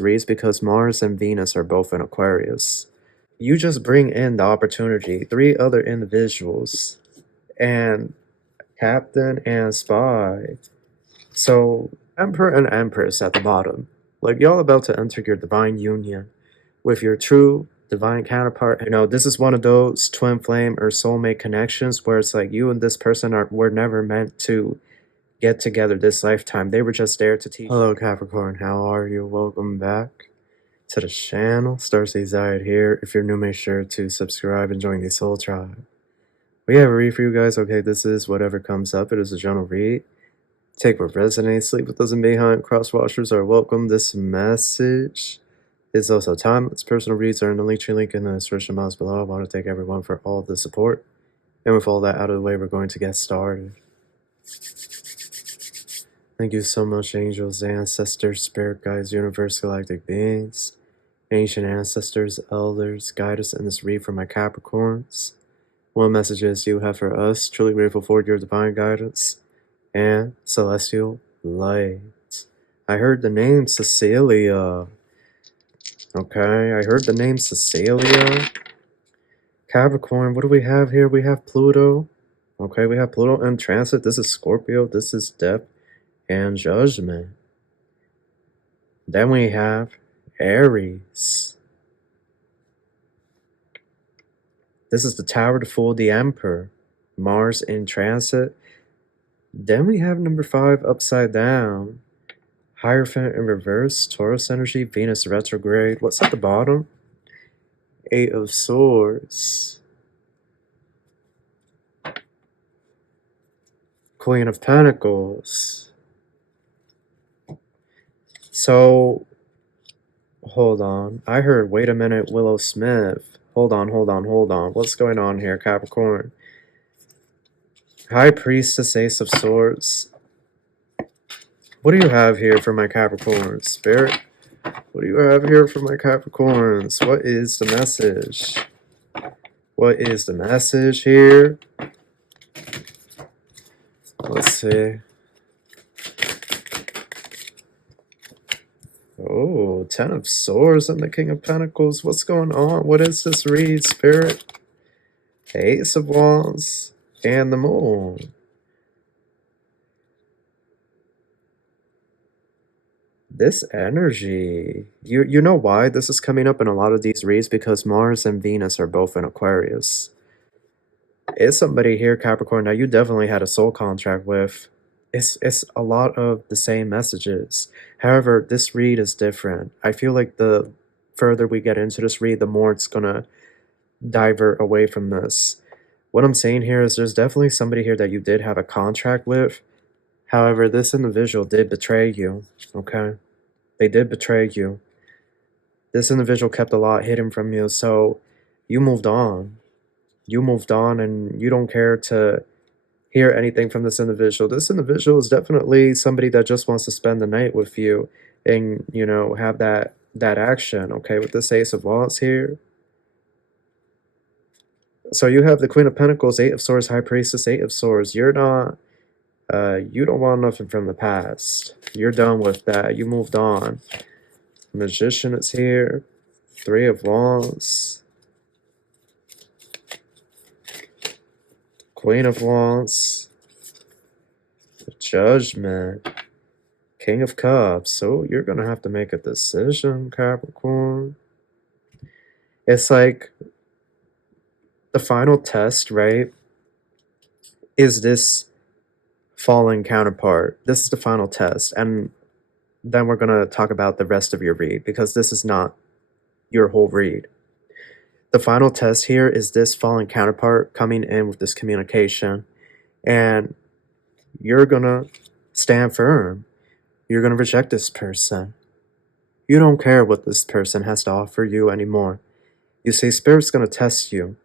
these reads because Mars and Venus are both in Aquarius. You just bring in the opportunity. 3 other individuals. And Captain and Spy. So, Emperor and Empress at the bottom. Like, y'all about to enter your divine union with your true divine counterpart. You know, this is one of those twin flame or soulmate connections where it's like you and this person were never meant to get together this lifetime. They were just there to teach. Hello Capricorn, how are you? Welcome back to the channel. Starseed Zayed here. If you're new, make sure to subscribe and join the soul tribe. We have a read for you guys. Okay, this is whatever comes up. It is a general read. Take what resonates. Sleep with those in behind. Crosswatchers are welcome. This message is also timeless. Personal reads are in the LINKTREE link in the description box below. I want to thank everyone for all the support. And with all that out of the way, we're going to get started. Thank you so much, angels, ancestors, spirit guides, universe, galactic beings, ancient ancestors, elders, guide us in this read for my Capricorns. What messages you have for us? Truly grateful for your divine guidance and celestial light. I heard the name Cecilia. Okay, I heard the name Cecilia. Capricorn, what do we have here? We have Pluto. Okay, we have Pluto in transit. This is Scorpio. This is death and judgment. Then we have Aries. This is the Tower, the Fool, the Emperor. Mars in transit. Then we have number 5 upside down. Hierophant in reverse, Taurus energy, Venus retrograde. What's at the bottom? 8 of Swords. Queen of Pentacles. So, hold on. I heard, wait a minute, Willow Smith. Hold on. What's going on here, Capricorn? High Priestess, Ace of Swords. What do you have here for my Capricorns? Spirit, what do you have here for my Capricorns? What is the message? What is the message here? Let's see. Oh, 10 of Swords and the King of Pentacles. What's going on? What is this read, Spirit? Ace of Wands and the Moon. This energy, you know why this is coming up in a lot of these reads? Because Mars and Venus are both in Aquarius. It's somebody here, Capricorn, that you definitely had a soul contract with. It's a lot of the same messages. However, this read is different. I feel like the further we get into this read, the more it's gonna divert away from this. What I'm saying here is there's definitely somebody here that you did have a contract with. However, this individual did betray you, okay? They did betray you. This individual kept a lot hidden from you, so you moved on. You moved on and you don't care to hear anything from this individual. This individual is definitely somebody that just wants to spend the night with you and, you know, have that action, okay? With this Ace of Wands here. So you have the Queen of Pentacles, 8 of Swords, High Priestess, 8 of Swords. You're not... you don't want nothing from the past. You're done with that. You moved on. Magician is here. 3 of Wands. Queen of Wands. The Judgment. King of Cups. So you're going to have to make a decision, Capricorn. It's like the final test, right? Is this fallen counterpart? This is the final test, and then we're going to talk about the rest of your read, because this is not your whole read. The final test here is this fallen counterpart coming in with this communication, and you're going to stand firm. You're going to reject this person. You don't care what this person has to offer you anymore. You see, Spirit's going to test you.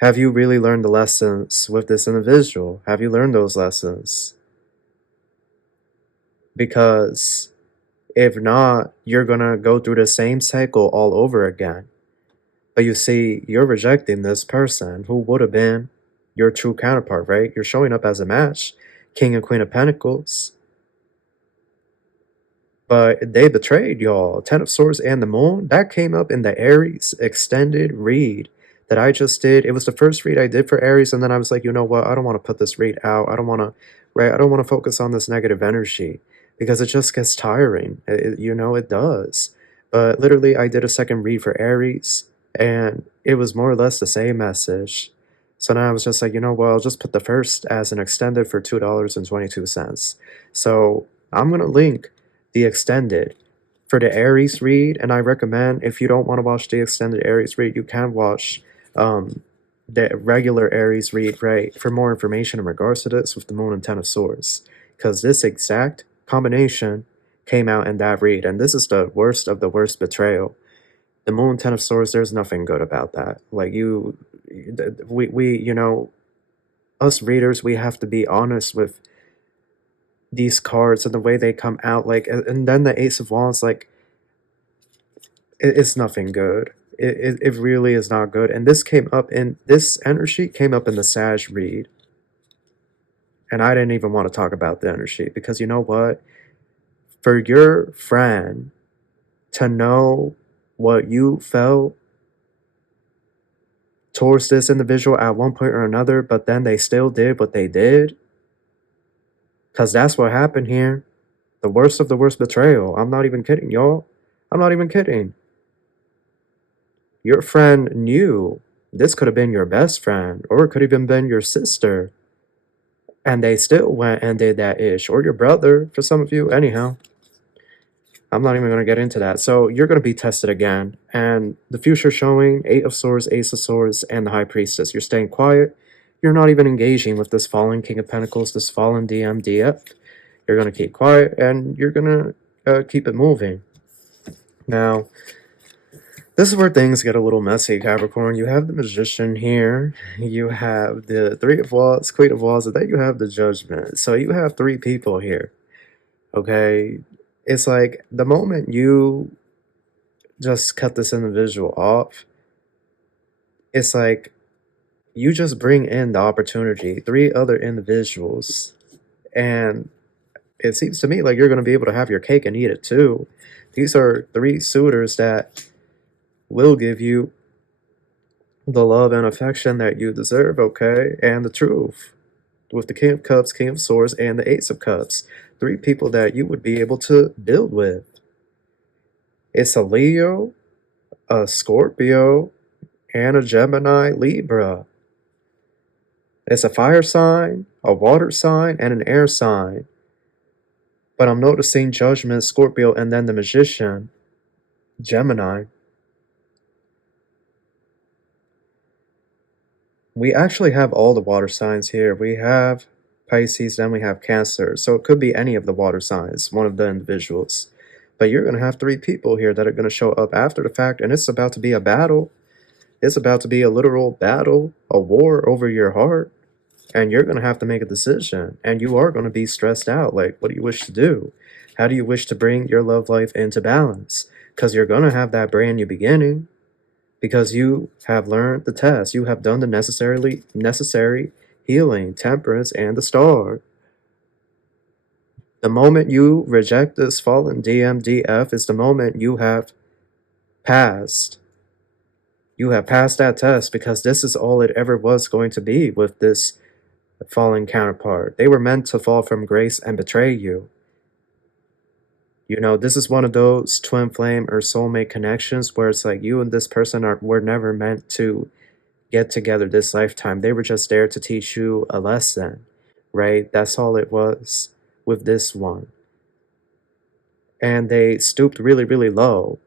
Have you really learned the lessons with this individual? Have you learned those lessons? Because if not, you're going to go through the same cycle all over again. But you see, you're rejecting this person who would have been your true counterpart, right? You're showing up as a match, King and Queen of Pentacles. But they betrayed y'all. Ten of Swords and the Moon, that came up in the Aries extended read that I just did. It was the first read I did for Aries, and then I was like, you know what? I don't want to put this read out. I don't want to, right? I don't want to focus on this negative energy because it just gets tiring. You know, it does. But literally, I did a second read for Aries, and it was more or less the same message. So now I was just like, you know what? I'll just put the first as an extended for $2.22. So I'm going to link the extended for the Aries read, and I recommend, if you don't want to watch the extended Aries read, you can watch the regular Aries read, right, for more information in regards to this with the Moon and Ten of Swords, because this exact combination came out in that read, and this is the worst of the worst betrayal. The Moon, Ten of Swords, there's nothing good about that. Like, we you know, us readers, we have to be honest with these cards and the way they come out, like, and then the Ace of Wands, like, it's nothing good. It really is not good. And this came up in, this energy came up in the Sag read, and I didn't even want to talk about the energy, because you know what, for your friend to know what you felt towards this individual at one point or another, but then they still did what they did, because that's what happened here. The worst of the worst betrayal. I'm not even kidding, y'all. I'm not even kidding. Your friend knew this could have been your best friend, or it could have even been your sister, and they still went and did that ish, or your brother for some of you. Anyhow, I'm not even going to get into that. So you're going to be tested again, and the future showing Eight of Swords, Ace of Swords, and the High Priestess. You're staying quiet. You're not even engaging with this fallen King of Pentacles, this fallen DMDF. You're going to keep quiet, and you're going to keep it moving. Now, this is where things get a little messy, Capricorn. You have the Magician here. You have the Three of Wands, Queen of Wands, and then you have the Judgment. So you have three people here, okay? It's like the moment you just cut this individual off, it's like you just bring in the opportunity, three other individuals, and it seems to me like you're going to be able to have your cake and eat it too. These are three suitors that will give you the love and affection that you deserve, okay? And the truth. With the King of Cups, King of Swords, and the Ace of Cups. Three people that you would be able to build with. It's a Leo, a Scorpio, and a Gemini Libra. It's a fire sign, a water sign, and an air sign. But I'm noticing Judgment, Scorpio, and then the Magician, Gemini. We actually have all the water signs here. We have Pisces, then we have Cancer. So it could be any of the water signs, one of the individuals. But you're going to have three people here that are going to show up after the fact, and it's about to be a battle. It's about to be a literal battle, a war over your heart. And you're going to have to make a decision. And you are going to be stressed out. Like, what do you wish to do? How do you wish to bring your love life into balance? Because you're going to have that brand new beginning. Because you have learned the test. You have done the necessary healing, temperance, and the star. The moment you reject this fallen DMDF is the moment you have passed. You have passed that test, because this is all it ever was going to be with this fallen counterpart. They were meant to fall from grace and betray you. You know, this is one of those twin flame or soulmate connections where it's like you and this person were never meant to get together this lifetime. They were just there to teach you a lesson, right? That's all it was with this one. And they stooped really, really low.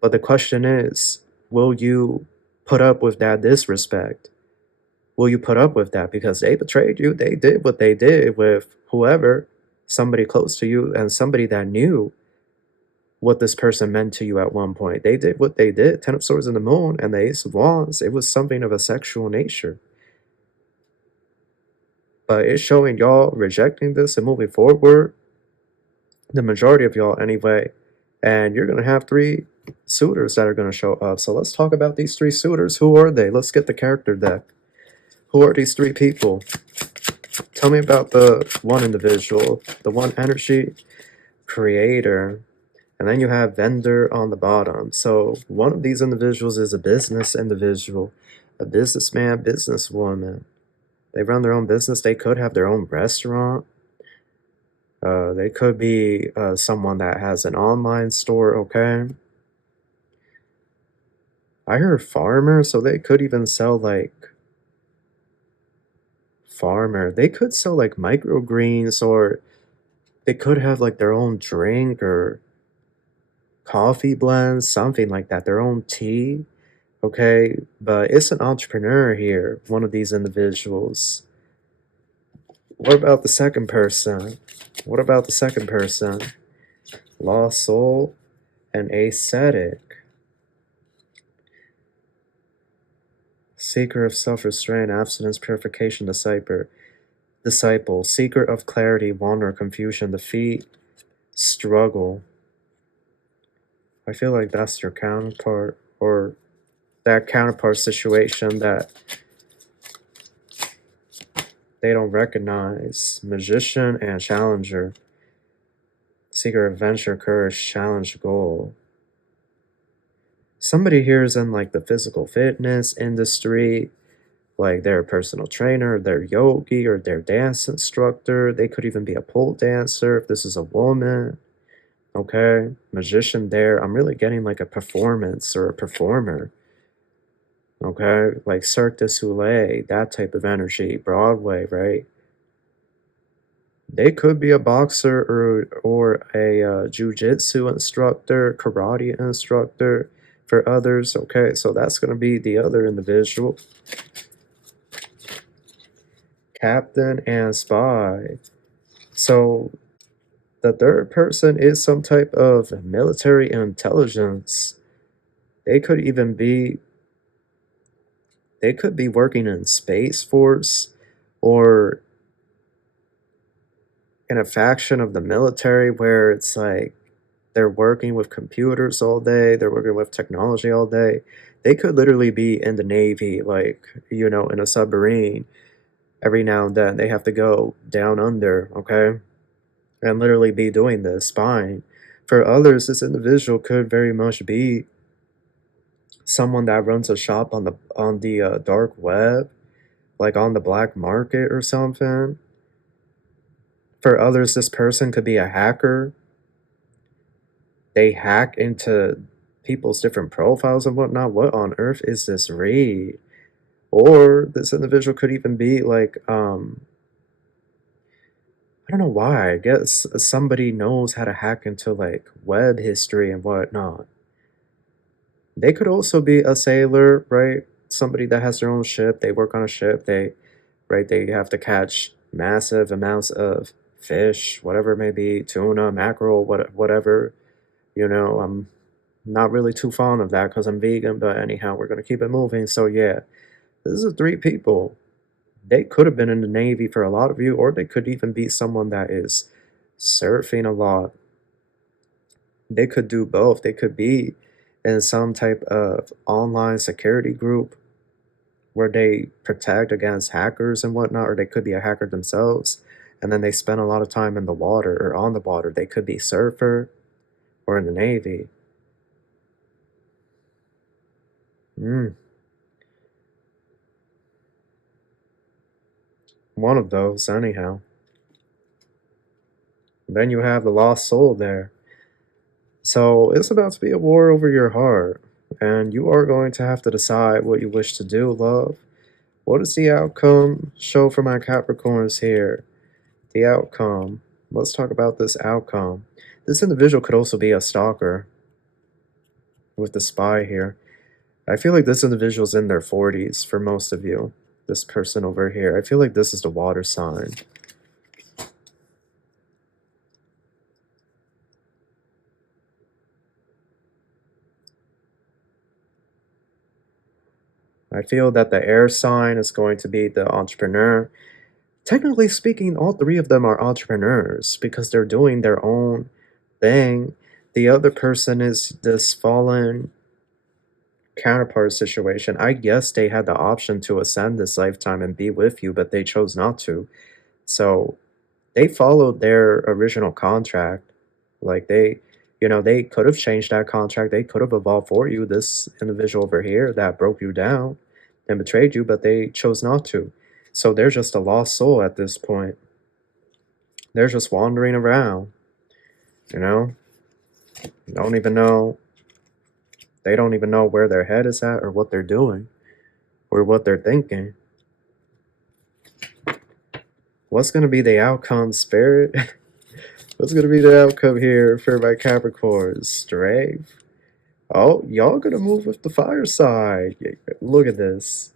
But the question is, will you put up with that disrespect? Will you put up with that? Because they betrayed you. They did what they did with whoever, somebody close to you, and somebody that knew what this person meant to you at one point. They did what they did. Ten of Swords and the Moon and the Ace of Wands. It was something of a sexual nature. But it's showing y'all rejecting this and moving forward. The majority of y'all anyway. And you're going to have three suitors that are going to show up. So let's talk about these three suitors. Who are they? Let's get the character deck. Who are these three people? Tell me about the one individual, the one energy creator, and then you have vendor on the bottom. So one of these individuals is a business individual, a businessman, businesswoman. They run their own business. They could have their own restaurant. They could be someone that has an online store, okay? I heard farmer, so they could even sell like farmer. They could sell like microgreens, or they could have like their own drink or coffee blends, something like that, their own tea, okay? But it's an entrepreneur here, one of these individuals. What about the second person? What about the second person? Lost soul and ascetic. Seeker of self-restraint, abstinence, purification, disciple, seeker of clarity, wonder, confusion, defeat, struggle. I feel like that's your counterpart, or that counterpart situation that they don't recognize. Magician and challenger. Seeker of adventure, courage, challenge, goal. Somebody here is in like the physical fitness industry, like they're a personal trainer, they're yogi, or they're dance instructor. They could even be a pole dancer if this is a woman. Okay, magician there. I'm really getting like a performance or a performer. Okay, like Cirque du Soleil, that type of energy, Broadway, right? They could be a boxer or a jiu-jitsu instructor, karate instructor for others. Okay, so that's going to be the other individual. Captain and spy. So the third person is some type of military intelligence. They could be working in Space Force, or in a faction of the military where it's like they're working with computers all day, they're working with technology all day. They could literally be in the Navy, like, you know, in a submarine. Every now and then they have to go down under, okay? And literally be doing this, spying. For others, this individual could very much be someone that runs a shop on the dark web, like on the black market or something. For others, this person could be a hacker. They hack into people's different profiles and whatnot. What on earth is this read? Or this individual could even be like, I don't know why. I guess somebody knows how to hack into like web history and whatnot. They could also be a sailor, right? Somebody that has their own ship. They work on a ship. They have to catch massive amounts of fish, whatever it may be, tuna, mackerel, whatever. You know, I'm not really too fond of that because I'm vegan, but anyhow, we're going to keep it moving. So yeah, this is 3 people. They could have been in the Navy for a lot of you, or they could even be someone that is surfing a lot. They could do both. They could be in some type of online security group where they protect against hackers and whatnot, or they could be a hacker themselves, and then they spend a lot of time in the water or on the water. They could be surfer or in the Navy. One of those, anyhow. Then you have the lost soul there. So it's about to be a war over your heart, and you are going to have to decide what you wish to do, love. What is the outcome? Show for my Capricorns here. The outcome. Let's talk about this outcome. This individual could also be a stalker with the spy here. I feel like this individual's in their 40s for most of you. This person over here. I feel like this is the water sign. I feel that the air sign is going to be the entrepreneur. Technically speaking, all 3 of them are entrepreneurs because they're doing their own thing. The other person is this fallen counterpart situation. I guess they had the option to ascend this lifetime and be with you, but they chose not to. So they followed their original contract Like they could have changed that contract. They could have evolved for you. This individual over here that broke you down and betrayed you, but they chose not to. So they're just a lost soul at this point. They're just wandering around, you know? Don't even know. They don't even know where their head is at or what they're doing or what they're thinking. What's going to be the outcome, Spirit? What's going to be the outcome here for my Capricorns? Strength? Oh, y'all going to move with the fire side. Look at this.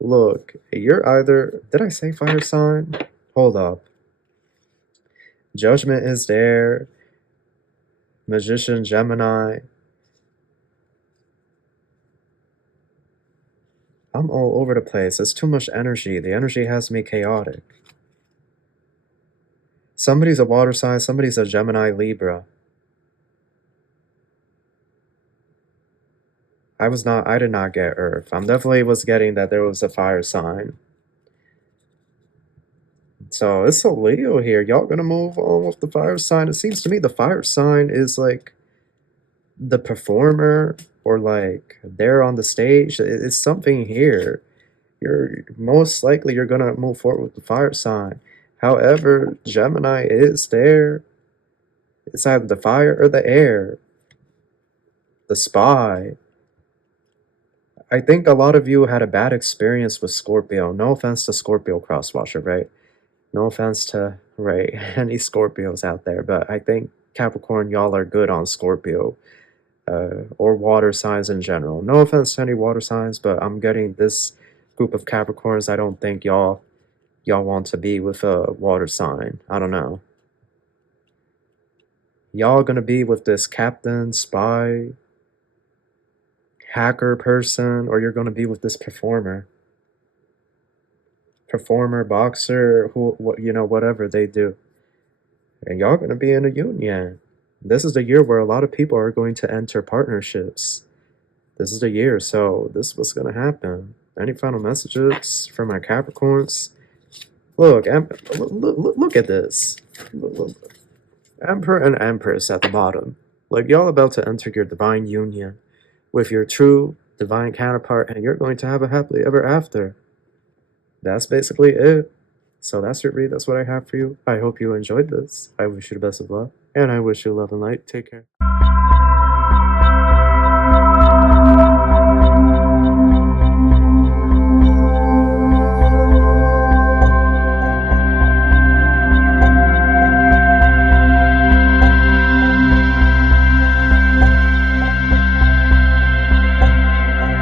Look, you're either... Did I say fire sign? Hold up. Judgment is there. Magician, Gemini. I'm all over the place. It's too much energy. The energy has me chaotic. Somebody's a water sign, somebody's a Gemini, Libra. I did not get Earth. I'm definitely was getting that there was a fire sign. So it's a Leo here. Y'all gonna move on with the fire sign? It seems to me the fire sign is like the performer, or like they're on the stage. It's something here. You're most likely you're gonna move forward with the fire sign. However, Gemini is there. It's either the fire or the air. The spy. I think a lot of you had a bad experience with Scorpio. No offense to Scorpio crosswatcher, right? No offense to, right, any Scorpios out there, but I think Capricorn, y'all are good on Scorpio, or water signs in general. No offense to any water signs, but I'm getting this group of Capricorns. I don't think y'all want to be with a water sign. I don't know. Y'all gonna be with this captain, spy, hacker person, or you're gonna be with this performer, boxer, whatever they do. And y'all gonna be in a union. This is the year where a lot of people are going to enter partnerships. This is the year, so this is what's gonna happen. Any final messages for my Capricorns? Look, look at this. Look. Emperor and Empress at the bottom. Like, y'all about to enter your divine union with your true divine counterpart, and you're going to have a happily ever after. That's basically it. So that's your read. That's what I have for you. I hope you enjoyed this. I wish you the best of luck, and I wish you love and light. Take care.